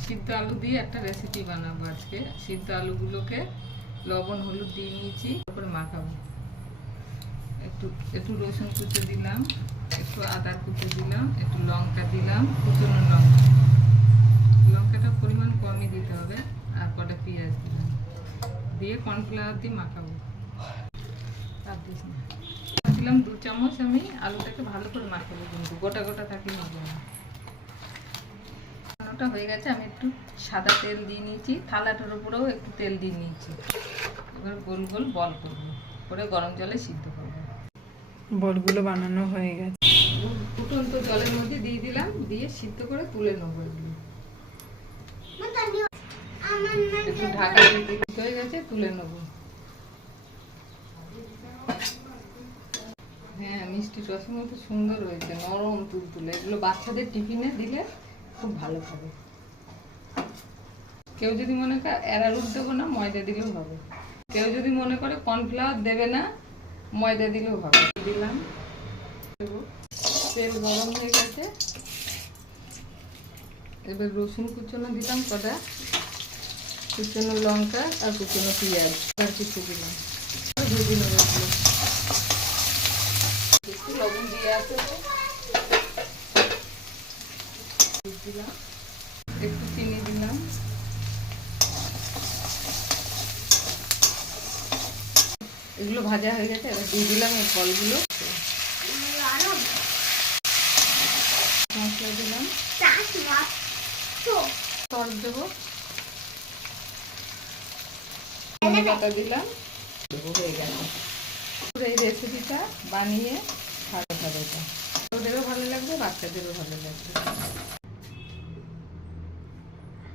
সিদ্ধ আলু দিয়ে একটা রেসিপি বানাবো আজকে। সিদ্ধ আলুগুলোকে লবণ হলুদ দিয়ে নিয়েছি, তারপরে মাখাবো। একটু একটু রসুন কুচো দিলাম, একটু আদা কুচো দিলাম, একটু লঙ্কা দিলাম, কুচনো লঙ্কা। লঙ্কাটা পরিমাণ কমই দিতে হবে। আর কটা পেঁয়াজ দিলাম, দিয়ে কর্নফ্লাওয়ার দিয়ে মাখাবো। আর দিস না, দিলাম 2 চামচ। আমি আলুটাকে ভালো করে মাখাবো, কিন্তু গোটা গোটা থাকলে হবে না। মাখানোটা হয়ে গেছে। আমি একটু সাদা তেল দিয়ে নিয়েছি, থালাটার উপরেও একটু তেল দিয়ে নিয়েছি। এবার গোল গোল বল করবো, করে গরম জলে সিদ্ধ করবো। বলগুলো বানানো হয়ে গেছে। ফুটন্ত জলের মধ্যে দিয়ে দিলাম, দিয়ে সিদ্ধ করে তুলে নেবো। একটু ঢাকা দিয়ে দিলে হয়ে গেছে, তুলে নেবো। হ্যাঁ, মিষ্টি রসের মতো সুন্দর হয়েছে, নরম তুলতুলে। এগুলো বাচ্চাদের টিফিনে দিলে খুব ভালো খাবে। কেউ যদি মনে করে অ্যারারুট দেবো না, ময়দা দিলেও হবে। কেউ যদি মনে করে কর্নফ্লাওয়ার দেবে না, ময়দা দিলেও হবে। দিলাম, তেল গরম হয়ে গেছে। এবার রসুন কুচনো দিলাম কটা, কুচনো লঙ্কা আর কুচনো পেঁয়াজ আর কিছু দিলাম, ভেজে নেবো। একটু লবণ দিয়ে আছে, দিলাম একটু চিনি দিলাম। এগুলো ভাজা হয়ে গেছে, এবার দিয়ে দিলাম এই ফলগুলো। মশলা দিলাম, সস দেবো, ধনে পাতা দিলাম, হয়ে গেছে। এই রেসিপিটা বানিয়ে খাওয়া খাবে, ওদেরও ভালো লাগবে, বাচ্চাদেরও ভালো লাগবে।